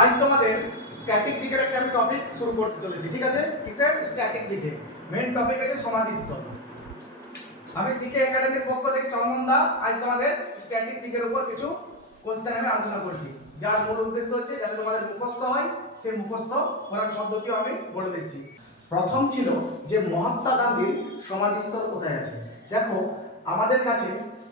আজ তোমাদের স্ট্যাটিক দিকের একটা আমি টপিক শুরু করতে চলেছি, ঠিক আছে? কিসের? স্ট্যাটিক দিকে। মেইন টপিক আছে সমাধিস্থল। আমি সিকে একাডেমির পক্ষ থেকে চন্দন দা আজ তোমাদের স্ট্যাটিক দিকের উপর কিছু কোশ্চেন আমি আলোচনা করছি, যার মূল উদ্দেশ্য হচ্ছে যাতে তোমাদের মুখস্থ হয়, সেই মুখস্থ করার পদ্ধতিও আমি বলে দিচ্ছি। প্রথম ছিল যে মহাত্মা গান্ধীর সমাধিস্থল কোথায় আছে। দেখো, আমাদের কাছে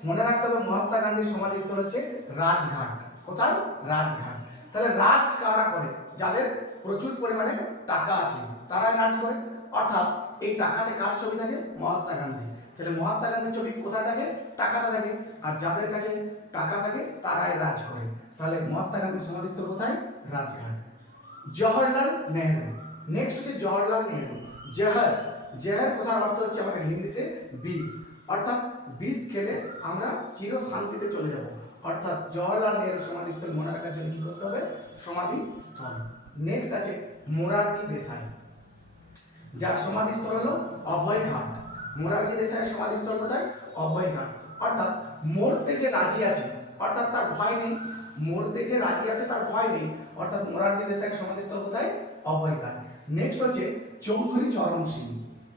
মনে রাখতে হবে মহাত্মা গান্ধীর সমাধিস্থল হচ্ছে রাজঘাট। কোথায়? রাজঘাট। তাহলে রাজ কারা করে? যাদের প্রচুর পরিমাণে টাকা আছে তারাই রাজ করে, অর্থাৎ এই টাকাতে কার ছবি থাকে? মহাত্মা গান্ধী। তাহলে মহাত্মা গান্ধীর ছবি কোথায় থাকে? টাকাতে থাকে। আর যাদের কাছে টাকা থাকে তারাই রাজ করে। তাহলে মহাত্মা গান্ধীর সমাধিস্থল কোথায়? রাজঘাট। জওহরলাল নেহরু। নেক্সট হচ্ছে জওহরলাল নেহরু। জহর, জহর কথার অর্থ হচ্ছে আমাদের হিন্দিতে বিষ, অর্থাৎ বিষ খেলে আমরা চির শান্তিতে চলে যাব। অর্থাৎ জওহরলাল নেহরু সমাধিস্থল মনে রাখার জন্য কি করতে হবে? সমাধিস্থল। নেক্সট আছে মোরারজি দেশাই, যার সমাধিস্থল হলো অভয়ঘাট। মোরারজি দেশাইয়ের সমাধিস্থল কোথায়? অভয়ঘাট। অর্থাৎ মরতে যে রাজি আছে, অর্থাৎ তার ভয় নেই, মরতে যে রাজি আছে তার ভয় নেই, অর্থাৎ মোরারজি দেশাইয়ের সমাধিস্থল কোথায়? অভয়ঘাট। নেক্সট হচ্ছে চৌধুরী চরণ সিং।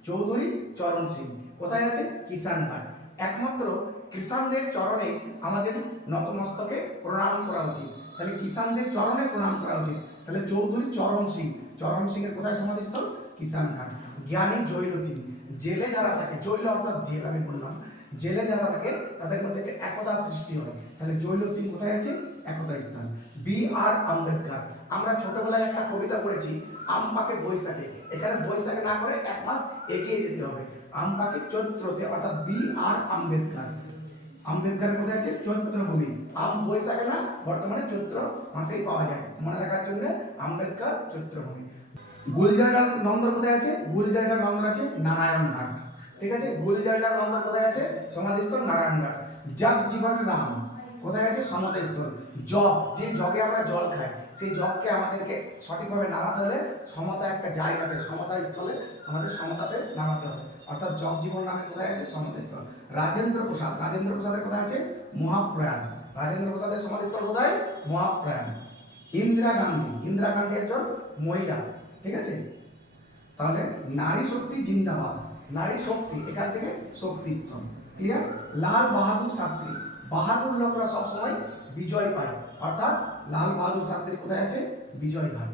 চৌধুরী চরণ সিং কোথায় আছে? কিষান ঘাট। একমাত্র কিষানদের চরণে আমাদের নতমস্তকে প্রণাম করা উচিত। তাহলে কিষানদের চরণে প্রণাম করা উচিত। তাহলে চৌধুরী চরণ সিং, চরণ সিং এর কোথায় সমাধিস্থল? কিষান ঘাট। জ্ঞানী জৈল সিং, জেলে যারা থাকে, জৈল অর্থাৎ জেল আমি বললাম, জেলে যারা থাকে তাদের মধ্যে একটা একতা সৃষ্টি হয়। তাহলে জৈল সিং কোথায় আছে? একতা স্থান। বি আর আম্বেদকর। আমরা ছোটবেলায় একটা কবিতা পড়েছি, আম পাকে বৈশাখে। এখানে বৈশাখে না করে এক মাস এগিয়ে যেতে হবে, আম পাকে চৈত্রতে, অর্থাৎ বি আর আম্বেদকর। আম্বেদকর কোথায় আছে? চৈত্র ভূমি। আম বৈশাখে না, বর্তমানে চৈত্র মাসেই পাওয়া যায়, মনে রাখার জন্য আম্বেদকর চৈত্র ভূমি। গুলজারলাল নন্দর কোথায় আছে? গুলজারলাল নন্দর আছে নারায়ণঘাট। ঠিক আছে, গুলজারলাল নন্দর কোথায় আছে? সমাধিস্থল নারায়ণঘাট। জগজীবন রাম কোথায় আছে? সমাধিস্থল। জগ, যে জগে আমরা জল খাই, সেই জগকে আমাদেরকে সঠিকভাবে নামাতে হলে সমতা একটা জায়গা আছে, সমতা স্থলে আমাদের সমতাতে নামাতে হবে, অর্থাৎ জগজীবন নামে কোথায় আছে? সমাধিস্থল। রাজেন্দ্র প্রসাদ, রাজেন্দ্র প্রসাদের কোথায় আছে? মহাপ্রয়াণ। রাজেন্দ্র প্রসাদের সমাধিস্থল কোথায়? মহাপ্রয়াণ। ইন্দিরা গান্ধী, ইন্দিরা গান্ধী একজন মহিলা, ঠিক আছে? তাহলে নারী শক্তি জিন্দাবাদ, নারী শক্তি, এখান থেকে শক্তিস্থল। ক্লিয়ার? লাল বাহাদুর শাস্ত্রী, বাহাদুর লোকরা সবসময় বিজয় পায়, অর্থাৎ লাল বাহাদুর শাস্ত্রী কোথায় আছে? বিজয়ঘাট।